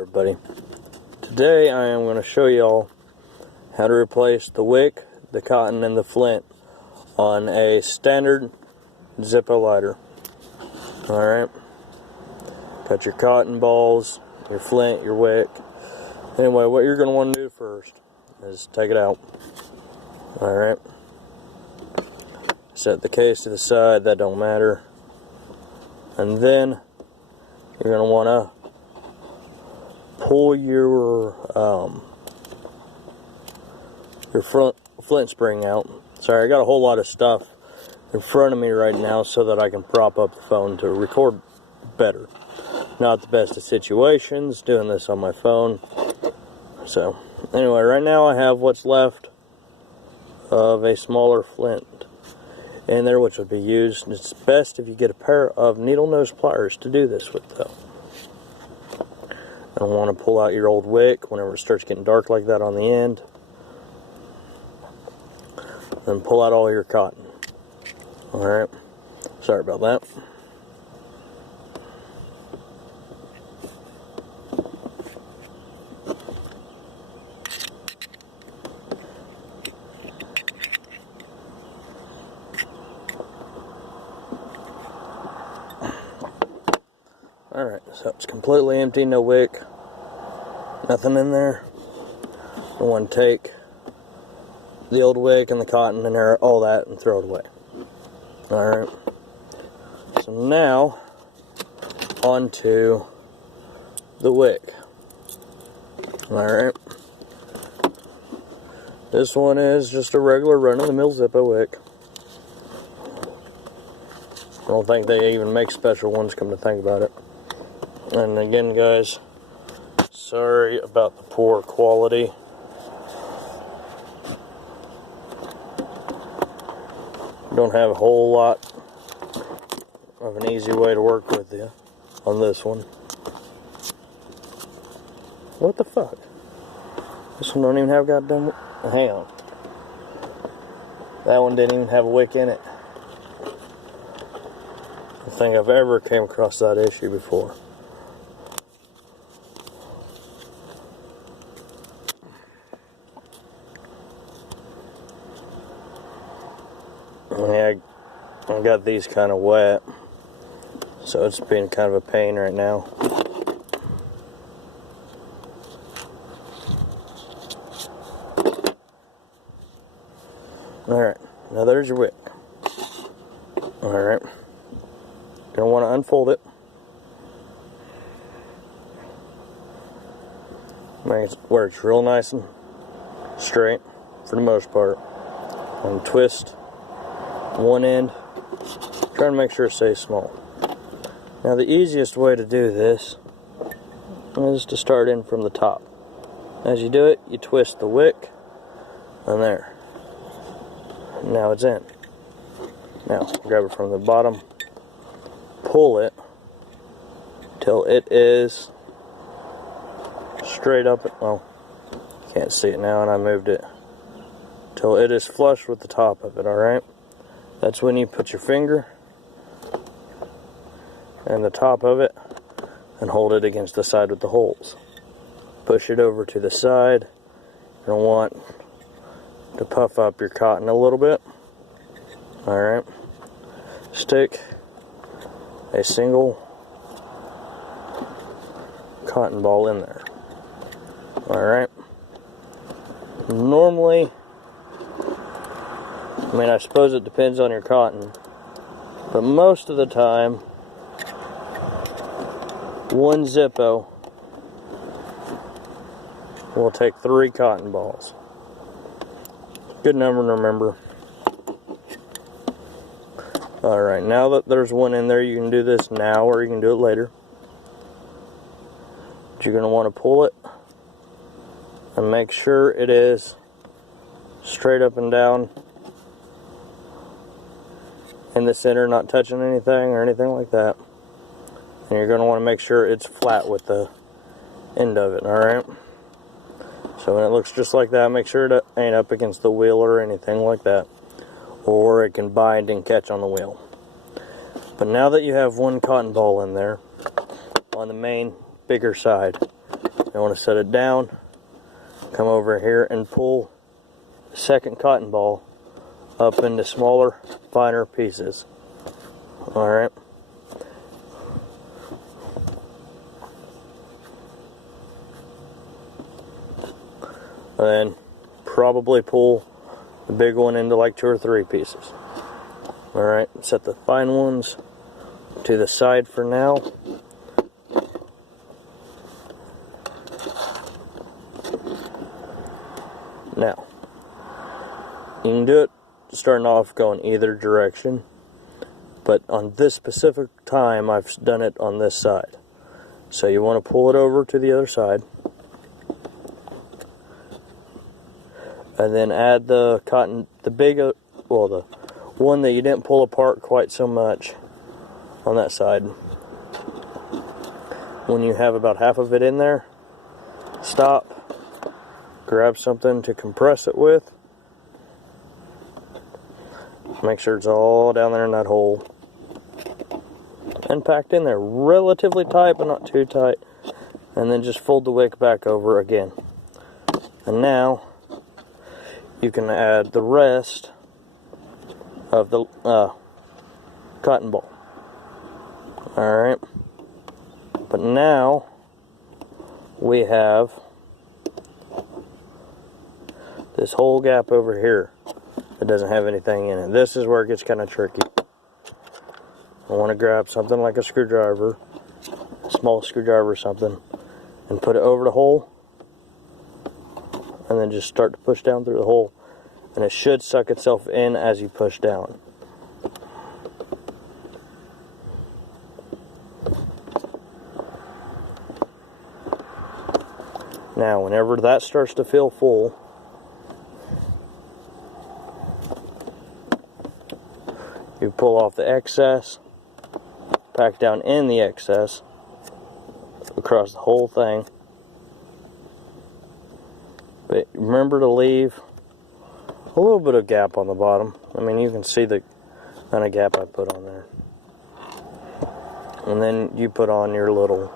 Everybody, today I am going to show y'all how to replace the wick, the cotton, and the flint on a standard Zippo lighter. Alright, got your cotton balls, your flint, your wick. Anyway, what you're going to want to do first is take it out. Alright, set the case to the side, that don't matter. And then you're going to want to pull your flint spring out. Sorry, I got a whole lot of stuff in front of me right now so that I can prop up the phone to record better. Not the best of situations doing this on my phone. So anyway, right now I have what's left of a smaller flint in there, which would be used. It's best if you get a pair of needle nose pliers to do this with, though. I want to pull out your old wick whenever it starts getting dark like that on the end. Then pull out all your cotton. Alright, sorry about that. Alright, so it's completely empty, no wick, nothing in there. I want to take the old wick and the cotton and all that and throw it away. Alright, so now onto the wick. Alright, this one is just a regular run-of-the-mill Zippo wick. I don't think they even make special ones, come to think about it. And again, guys, sorry about the poor quality. Don't have a whole lot of an easy way to work with you on this one. What the fuck? This one don't even have goddamn... Hang on. That one didn't even have a wick in it. I don't think I've ever came across that issue before. Yeah, I got these kind of wet, so it's been kind of a pain right now. Alright, now there's your wick. Alright, gonna want to unfold it. Make it where it's real nice and straight for the most part. And twist one end, trying to make sure it stays small. Now the easiest way to do this is to start in from the top. As you do it, you twist the wick, and there. Now it's in. Now grab it from the bottom, pull it till it is straight up. Oh, you can't see it now, and I moved it till it is flush with the top of it. All right. That's when you put your finger and the top of it and hold it against the side with the holes. Push it over to the side. You're going to want to puff up your cotton a little bit. Alright. Stick a single cotton ball in there. Alright. Normally, I mean, I suppose it depends on your cotton, but most of the time, one Zippo will take 3 cotton balls. Good number to remember. Alright, now that there's one in there, you can do this now or you can do it later. But you're going to want to pull it and make sure it is straight up and down in the center, not touching anything or anything like that. And you're going to want to make sure it's flat with the end of it, alright? So when it looks just like that, make sure it ain't up against the wheel or anything like that, or it can bind and catch on the wheel. But now that you have one cotton ball in there on the main bigger side, You want to set it down, come over here and pull the second cotton ball up into smaller, finer pieces. Alright. And probably pull the big one into like 2 or 3 pieces. Alright, set the fine ones to the side for now. Now, you can do it starting off going either direction, but on this specific time I've done it on this side. So you want to pull it over to the other side, and then add the cotton, the one that you didn't pull apart quite so much on that side. When you have about half of it in there, stop, grab something to compress it with. Make sure it's all down there in that hole. And packed in there relatively tight, but not too tight. And then just fold the wick back over again. And now, you can add the rest of the cotton ball. Alright. But now, we have this whole gap over here that doesn't have anything in it. This is where it gets kind of tricky. I want to grab something like a screwdriver, a small screwdriver or something, and put it over the hole, and then just start to push down through the hole, and it should suck itself in as you push down. Now, whenever that starts to feel full, you pull off the excess, pack down in the excess across the whole thing. But remember to leave a little bit of gap on the bottom. I mean, you can see the kind of gap I put on there. And then you put on your little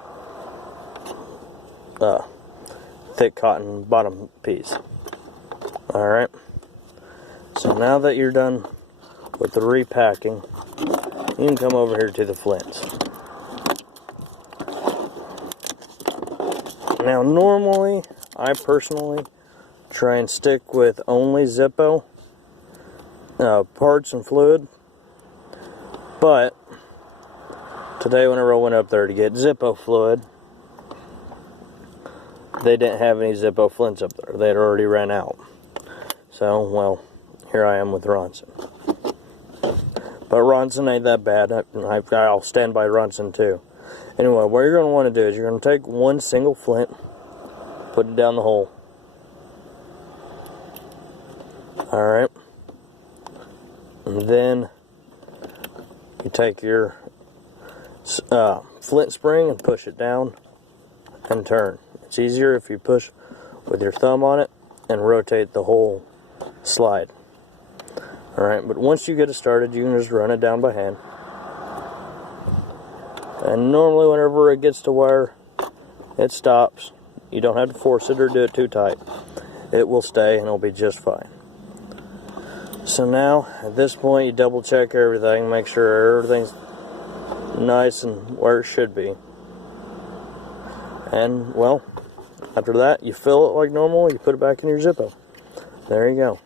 thick cotton bottom piece. Alright. So now that you're done with the repacking, you can come over here to the Flints. Now normally, I personally try and stick with only Zippo parts and fluid, but today whenever I went up there to get Zippo fluid, they didn't have any Zippo Flints up there. They had already ran out. So, well, here I am with Ronson. But Ronson ain't that bad. I'll stand by Ronson too. Anyway, what you're going to want to do is you're going to take one single Flint, put it down the hole. Alright. And then you take your Flint spring and push it down and turn. It's easier if you push with your thumb on it and rotate the whole slide. Alright, but once you get it started, you can just run it down by hand. And normally whenever it gets to where it stops, you don't have to force it or do it too tight. It will stay and it'll be just fine. So now, at this point, you double check everything, make sure everything's nice and where it should be. And, well, after that, you fill it like normal, you put it back in your Zippo. There you go.